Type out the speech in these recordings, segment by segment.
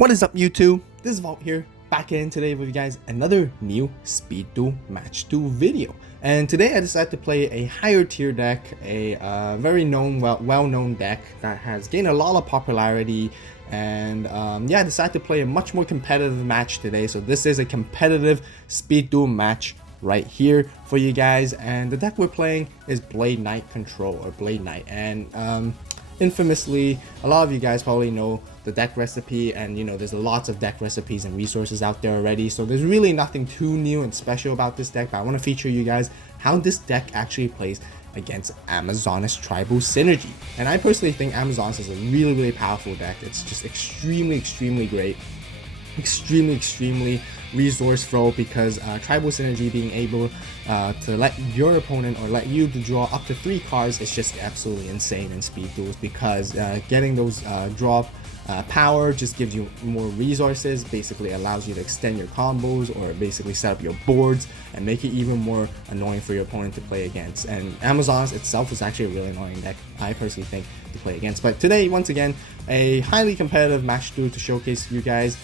What is up, YouTube? This is Vault here, back in today with you guys, another new Speed Duel Match Duel video. And today I decided to play a higher tier deck, a very well-known deck that has gained a lot of popularity. And yeah, I decided to play a much more competitive match today. So this is a competitive Speed Duel match right here for you guys. And the deck we're playing is Blade Knight Control, or Blade Knight. And infamously, a lot of you guys probably know the deck recipe, and you know there's lots of deck recipes and resources out there already, so there's really nothing too new and special about this deck. But I want to feature you guys how this deck actually plays against Amazoness Tribal Synergy. And I personally think Amazoness is a really powerful deck. It's just extremely great, extremely resourceful, because Tribal Synergy being able to let your opponent or let you to draw up to 3 cards is just absolutely insane in speed duels, because getting those draw power just gives you more resources, basically allows you to extend your combos or basically set up your boards and make it even more annoying for your opponent to play against. And Amazoness itself is actually a really annoying deck, I personally think, to play against. But today, once again, a highly competitive match duel to showcase you guys.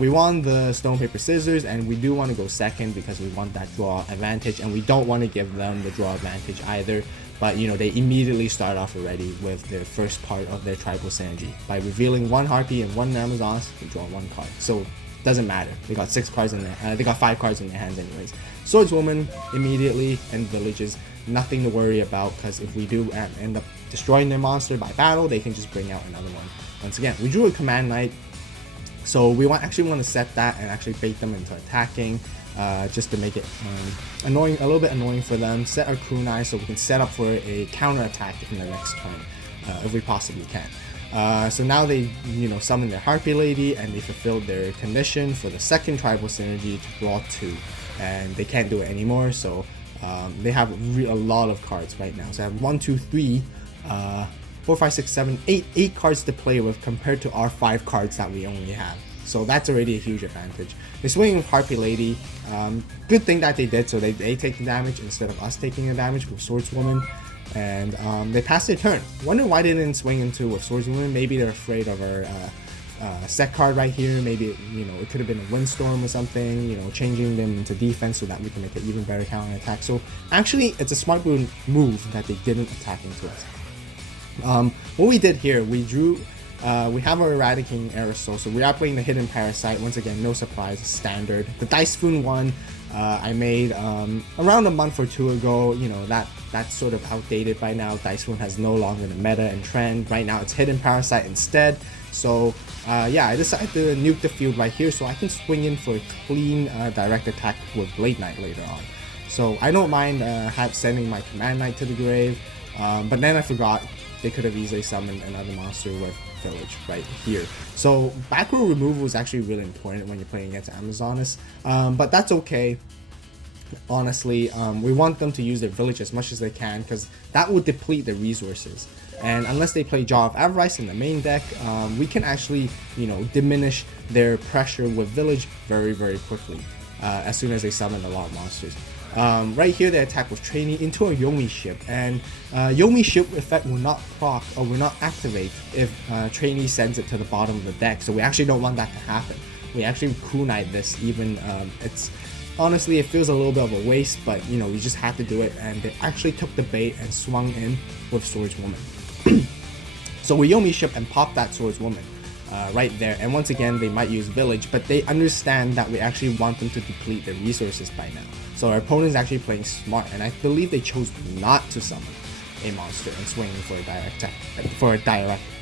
We won the stone paper scissors, and we do want to go second because we want that draw advantage, and we don't want to give them the draw advantage either. But you know, they immediately start off already with the first part of their Tribal Synergy by revealing 1 Harpy and 1 Amazoness. They draw 1 card, so it doesn't matter. They got 6 cards in there. They got 5 cards in their hands anyways. Swordswoman immediately, and Villages, nothing to worry about, because if we do end up destroying their monster by battle, they can just bring out another one. Once again, we drew a Command Knight, so we actually want to set that and actually bait them into attacking, just to make it annoying, a little bit annoying for them. Set our kunai so we can set up for a counter attack in the next turn, if we possibly can. So now they, you know, summon their Harpy Lady, and they fulfilled their condition for the second Tribal Synergy to draw 2, and they can't do it anymore. So they have a lot of cards right now. So I have 1, 2, 3, 4, 5, 6, 7, 8 cards to play with compared to our 5 cards that we only have. So that's already a huge advantage. They're swinging with Harpy Lady. Good thing that they did, so they take the damage instead of us taking the damage with Swordswoman. And they passed their turn. Wonder why they didn't swing into with Swordswoman. Maybe they're afraid of our set card right here. Maybe, you know, it could have been a Windstorm or something, you know, changing them into defense so that we can make an even better counter attack. So actually, it's a smart move that they didn't attack into us. What we did here, we drew, we have our Eradicating Aerosol, so we are playing the Hidden Parasite. Once again, no surprise, standard. The Dice Spoon one I made around a month or 2 ago. You know, that's sort of outdated by now. Dice Spoon has no longer the meta and trend. Right now it's Hidden Parasite instead. So yeah, I decided to nuke the field right here so I can swing in for a clean direct attack with Blade Knight later on. So I don't mind sending my Command Knight to the grave, but then I forgot they could have easily summoned another monster with Village right here. So back row removal is actually really important when you're playing against Amazoness, but that's okay. Honestly, we want them to use their Village as much as they can, because that would deplete their resources. And unless they play Jaw of Avarice in the main deck, we can actually, you know, diminish their pressure with Village very quickly as soon as they summon a lot of monsters. Right here, they attack with Trainee into a Yomi ship, and Yomi ship effect will not proc or will not activate if Trainee sends it to the bottom of the deck. So we actually don't want that to happen. We actually kunai this. Even it's honestly, it feels a little bit of a waste, but you know, we just had to do it, and they actually took the bait and swung in with Swordswoman. So we Yomi ship and pop that Swordswoman right there, and once again they might use Village, but they understand that we actually want them to deplete their resources by now. So our opponent is actually playing smart, and I believe they chose not to summon a monster and swing for a direct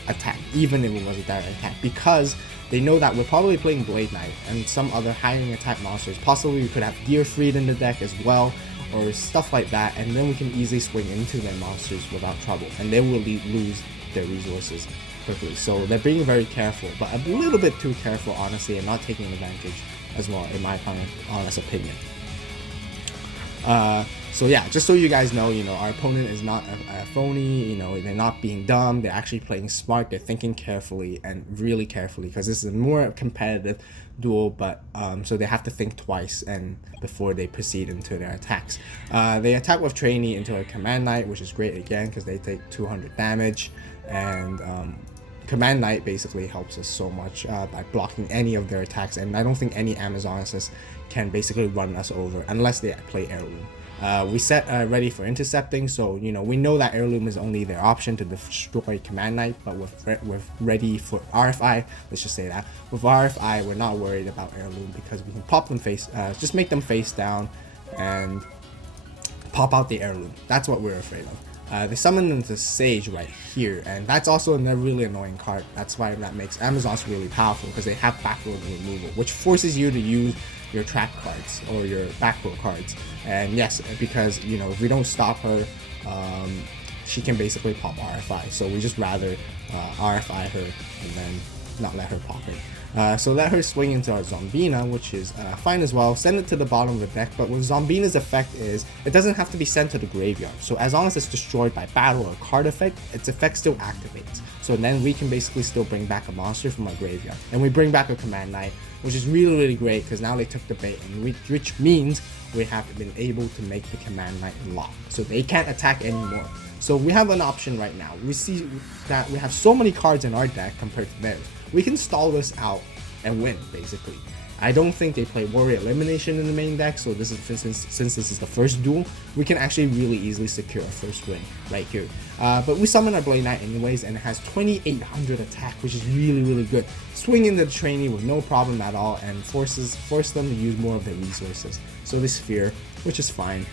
attack, even if it was a direct attack, because they know that we're probably playing Blade Knight and some other high attack monsters. Possibly we could have Gearfried in the deck as well, or stuff like that, and then we can easily swing into their monsters without trouble, and they will lose their resources quickly. So they're being very careful, but a little bit too careful, honestly, and not taking advantage as well, in my honest opinion. So yeah, just so you guys know, you know, our opponent is not a phony, you know, they're not being dumb, they're actually playing smart, they're thinking carefully and really carefully, because this is a more competitive duel, but so they have to think twice and before they proceed into their attacks. They attack with Trainee into a Command Knight, which is great again, because they take 200 damage, and Command Knight basically helps us so much by blocking any of their attacks, and I don't think any Amazonas can basically run us over unless they play Heirloom. We set ready for intercepting, so we know that Heirloom is only their option to destroy Command Knight, but with ready for RFI, let's just say that with RFI we're not worried about Heirloom because we can pop them just make them face down and pop out the Heirloom. That's what we're afraid of. They summon into Sage right here, and that's also a really annoying card. That's why that makes Amazons really powerful, because they have backward removal, which forces you to use your trap cards or your back row cards. And yes, because if we don't stop her, she can basically pop RFI. So we just rather RFI her and then not let her pop it. So let her swing into our Zombina, which is fine as well. Send it to the bottom of the deck, but with Zombina's effect is it doesn't have to be sent to the graveyard. So as long as it's destroyed by battle or card effect, its effect still activates. So then we can basically still bring back a monster from our graveyard, and we bring back a Command Knight, which is really great because now they took the bait, and which means we have been able to make the Command Knight lock, so they can't attack anymore. So we have an option right now. We see that we have so many cards in our deck compared to theirs. We can stall this out and win, basically. I don't think they play Warrior Elimination in the main deck, so this is since this is the first duel, we can actually really easily secure our first win right here. But we summon our Blade Knight anyways, and it has 2800 attack, which is really good. Swing into the trainee with no problem at all, and force them to use more of their resources. So this Sphere, which is fine.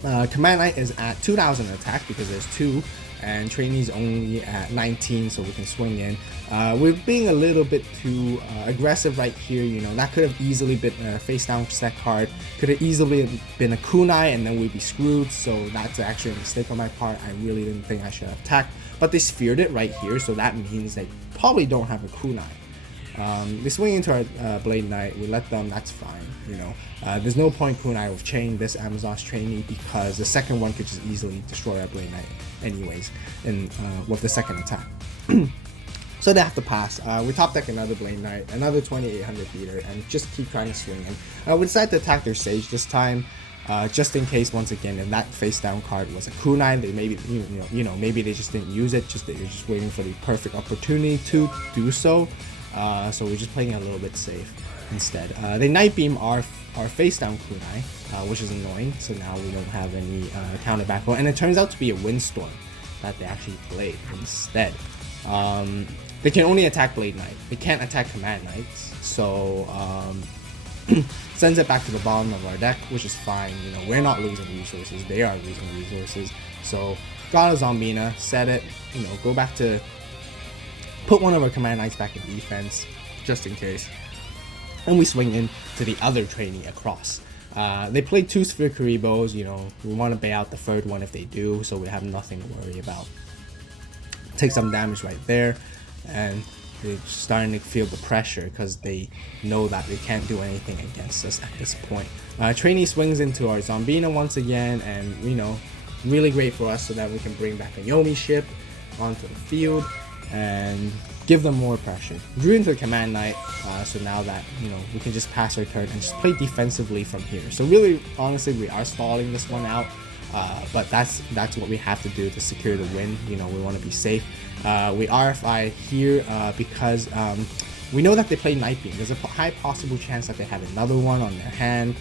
Command Knight is at 2000 attack because there's 2, and Trainee's only at 19, so we can swing in. We're being a little bit too aggressive right here. That could have easily been a face down set card, could have easily been a kunai, and then we'd be screwed. So that's actually a mistake on my part. I really didn't think I should have attacked, but they sphered it right here, so that means they probably don't have a kunai. They swing into our Blade Knight, we let them, that's fine, there's no point kunai with chain this Amazon's trainee because the second one could just easily destroy our Blade Knight anyways, and with the second attack. So they have to pass. We top deck another Blade Knight, another 2800 beater, and just keep trying to swing in. We decide to attack their Sage this time, just in case, once again, if that face down card was a kunai, they maybe maybe they just didn't use it, they're just waiting for the perfect opportunity to do so. So we're just playing a little bit safe instead. They Night Beam our face down kunai, which is annoying, so now we don't have any counter back row, and it turns out to be a Windstorm that they actually played instead. They can only attack Blade Knight, they can't attack Command Knights, so sends it back to the bottom of our deck, which is fine. We're not losing resources, they are losing resources. So got a Zombina, set it, go back to put one of our Command Knights back in defense, just in case. And we swing in to the other trainee across. They played 2 Sphere Karibos, we want to bait out the third one if they do, so we have nothing to worry about. Take some damage right there, and they're starting to feel the pressure because they know that they can't do anything against us at this point. Trainee swings into our Zombina once again, and really great for us so that we can bring back a Yomi ship onto the field and give them more pressure. Drew into the Command Knight, so now that we can just pass our turn and just play defensively from here. So really, honestly, we are stalling this one out, but that's what we have to do to secure the win. We want to be safe. We RFI here because we know that they play Night Beam. There's a high possible chance that they have another one on their hand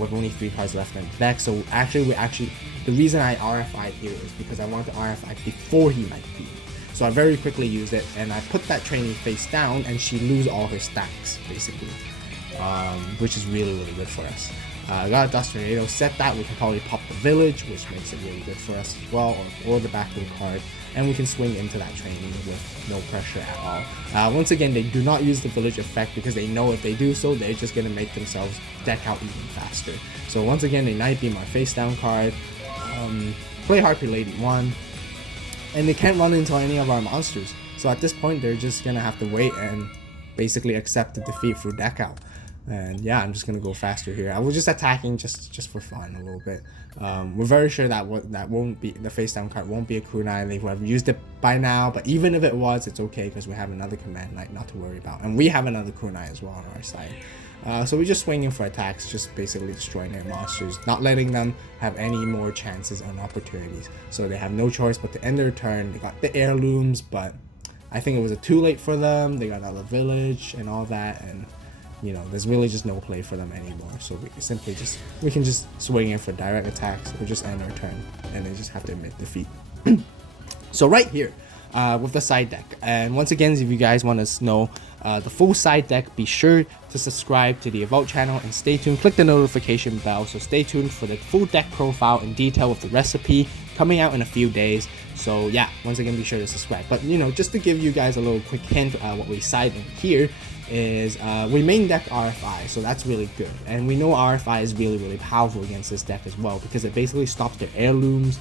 with only 3 cards left in the deck. So the reason I RFI'd here is because I want to RFI before he Night Beam. So I very quickly used it, and I put that trainee face down, and she lose all her stacks, basically, which is really good for us. Got a Dust Tornado, set that, we can probably pop the Village, which makes it really good for us as well, or the back row card, and we can swing into that trainee with no pressure at all. Once again, they do not use the Village effect because they know if they do so, they're just going to make themselves deck out even faster. So once again, they Night Beam our face down card, play Harpy Lady 1, and they can't run into any of our monsters. So at this point, they're just gonna have to wait and basically accept the defeat through deck out. And yeah, I'm just gonna go faster here. I was just attacking just for fun a little bit. We're very sure that won't be the face down card, won't be a kunai. They would have used it by now, but even if it was, it's okay because we have another Command Knight not to worry about, and we have another kunai as well on our side. So we're just swinging for attacks, just basically destroying their monsters, not letting them have any more chances and opportunities. So they have no choice but to end their turn. They got the heirlooms, but I think it was too late for them. They got out of the village and all that, and you know, there's really just no play for them anymore. So we can just swing in for direct attacks or just end our turn, and they just have to admit defeat. So right here, with the side deck, and once again, if you guys want to know the full side deck, be sure to subscribe to the AVAULT channel and stay tuned. Click the notification bell, so stay tuned for the full deck profile in detail with the recipe coming out in a few days. So yeah, once again, be sure to subscribe. But you know, just to give you guys a little quick hint, what we side in here is we main deck RFI, so that's really good, and we know RFI is really powerful against this deck as well, because it basically stops their heirlooms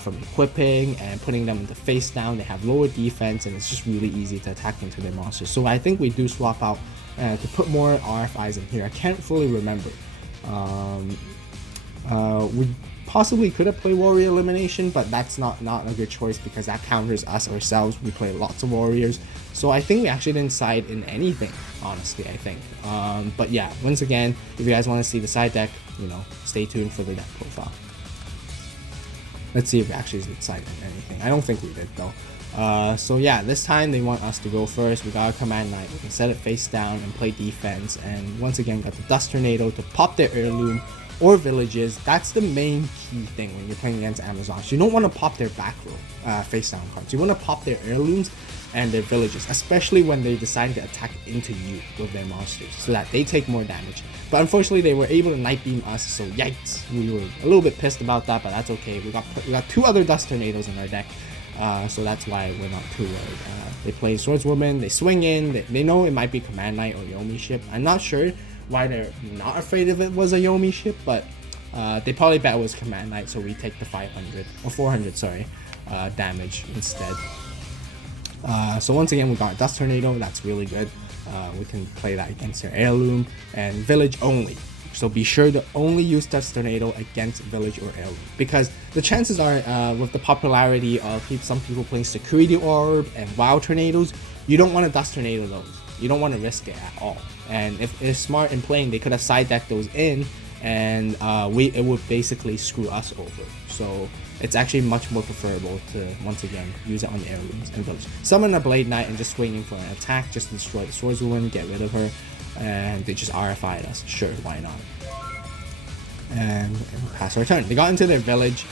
from equipping and putting them into face down. They have lower defense, and it's just really easy to attack into their monsters. So I think we do swap out to put more RFIs in here. I can't fully remember. We possibly could have played warrior elimination, but that's not a good choice because that counters us ourselves. We play lots of warriors, so I think we actually didn't side in anything, honestly. I think but yeah, once again, if you guys want to see the side deck, you know, stay tuned for the deck profile. Let's see if we actually did side in anything. I don't think we did though. So yeah, this time they want us to go first. We got a command knight, we can set it face down and play defense, and once again got the dust tornado to pop their heirloom or villages. That's the main key thing when you're playing against Amazons. You don't want to pop their back row face down cards. You want to pop their heirlooms and their villages, especially when they decide to attack into you with their monsters, so that they take more damage. But unfortunately, they were able to night beam us, so yikes, we were a little bit pissed about that, but that's okay. We got two other dust tornadoes in our deck, so that's why we're not too worried. They play swordswoman, they swing in, they know it might be command knight or Yomi ship. I'm not sure why they're not afraid if it was a Yomi ship, but they probably bet it was command knight, so we take the 500 or 400 sorry damage instead. So once again, we got dust tornado. That's really good. We can play that against their heirloom and village only, so be sure to only use dust tornado against village or heirloom, because the chances are with the popularity of some people playing security orb and wild tornadoes, you don't want to dust tornado those. You don't want to risk it at all. And if it's smart in playing, they could have side decked those in, and it would basically screw us over. So it's actually much more preferable to, once again, use it on the heirlooms and village. Summon a blade knight and just swing in for an attack, just to destroy the swordswoman, get rid of her, and they just RFI'd us. Sure, why not? And pass our turn. They got into their village.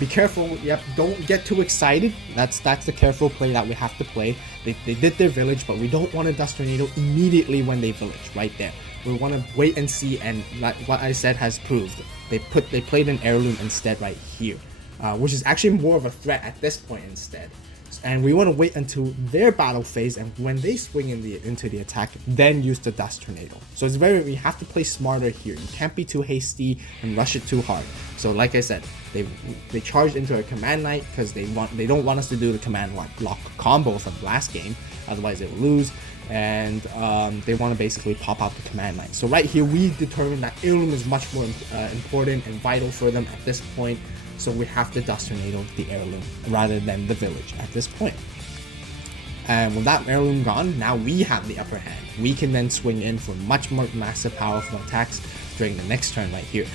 Be careful. Yep, don't get too excited. That's the careful play that we have to play. They did their village, but we don't want to dust tornado immediately when they village. Right there, we want to wait and see. And what I said has proved. They played an heirloom instead right here, which is actually more of a threat at this point instead. And we want to wait until their battle phase, and when they swing into the attack, then use the dust tornado. So it's we have to play smarter here. You can't be too hasty and rush it too hard. So like I said, they charged into a command knight because they don't want us to do the command lock combo from last game, otherwise they will lose. And they want to basically pop out the command knight. So right here we determined that heirloom is much more important and vital for them at this point. So we have to dust tornado the heirloom rather than the village at this point. And with that heirloom gone, now we have the upper hand. We can then swing in for much more massive powerful attacks during the next turn right here.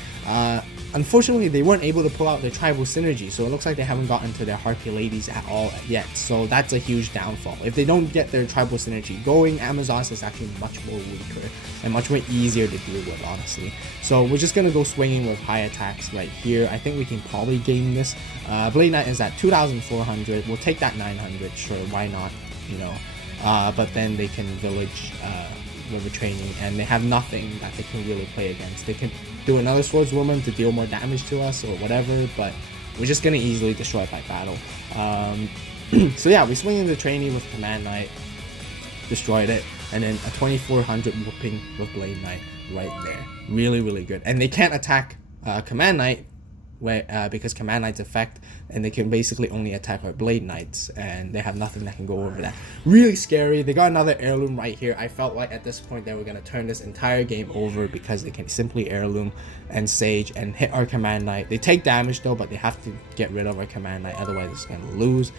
Unfortunately, they weren't able to pull out their tribal synergy, so it looks like they haven't gotten to their Harpy Ladies at all yet. So that's a huge downfall. If they don't get their tribal synergy going, Amazons is actually much more weaker and much more easier to deal with, honestly. So we're just gonna go swinging with high attacks right here. I think we can probably gain this. Blade Knight is at 2,400. We'll take that 900. Sure, why not? You know. But then they can village with the training, and they have nothing that they can really play against. They can do another swordswoman to deal more damage to us or whatever, but we're just gonna easily destroy it by battle. So yeah, we swing into the trainee with command knight, destroyed it, and then a 2,400 whooping with blade knight right there. Really good. And they can't attack command knight because command knight's effect, and they can basically only attack our blade knights, and they have nothing that can go over that. Really scary. They got another heirloom right here. I felt like at this point they were going to turn this entire game over because they can simply heirloom and sage and hit our command knight. They take damage though, but they have to get rid of our command knight, otherwise it's going to lose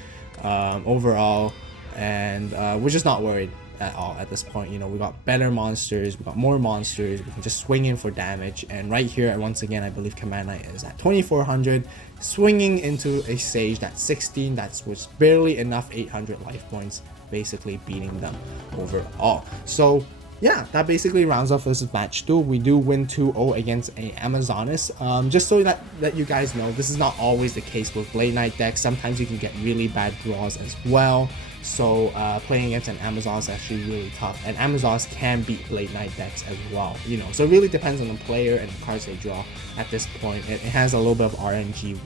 overall. And we're just not worried at all at this point. You know, we got better monsters, we got more monsters, we can just swing in for damage. And right here, once again, I believe command knight is at 2,400, swinging into a sage that's 16. That's was barely enough 800 life points basically beating them overall. So yeah, that basically rounds off this match Duel. We do win 2-0 against a Amazoness. Just so that you guys know, this is not always the case with Blade Knight decks. Sometimes you can get really bad draws as well. So playing against an Amazon is actually really tough, and Amazons can beat Blade Knight decks as well, you know. So it really depends on the player and the cards they draw at this point. It has a little bit of RNG,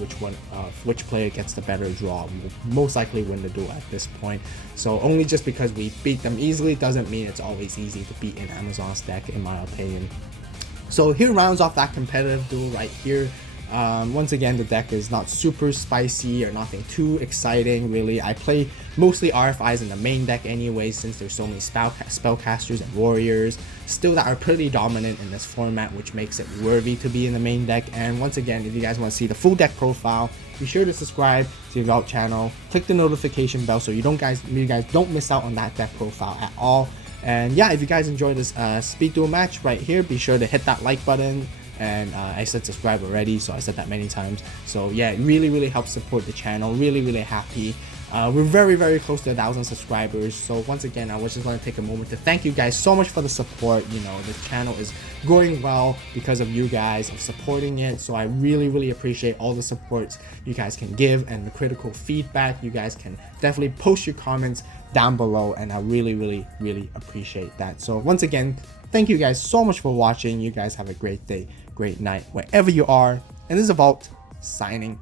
which player gets the better draw will most likely win the duel at this point. So only just because we beat them easily doesn't mean it's always easy to beat an Amazon's deck, in my opinion. So here rounds off that competitive duel right here. Once again, the deck is not super spicy or nothing too exciting really. I play mostly RFIs in the main deck anyway, since there's so many spellcasters and warriors still that are pretty dominant in this format, which makes it worthy to be in the main deck. And once again, if you guys want to see the full deck profile, be sure to subscribe to the AVAULT channel, click the notification bell so you guys don't miss out on that deck profile at all. And yeah, if you guys enjoyed this speed duel match right here, be sure to hit that like button. And I said subscribe already, so I said that many times. So yeah, it really helps support the channel. Really happy. We're very close to 1,000 subscribers. So once again, I was just going to take a moment to thank you guys so much for the support. You know, the channel is growing well because of you guys of supporting it. So I really appreciate all the support you guys can give and the critical feedback. You guys can definitely post your comments down below, and I really appreciate that. So once again, thank you guys so much for watching. You guys have a great day, great night, wherever you are. And this is AVAULT signing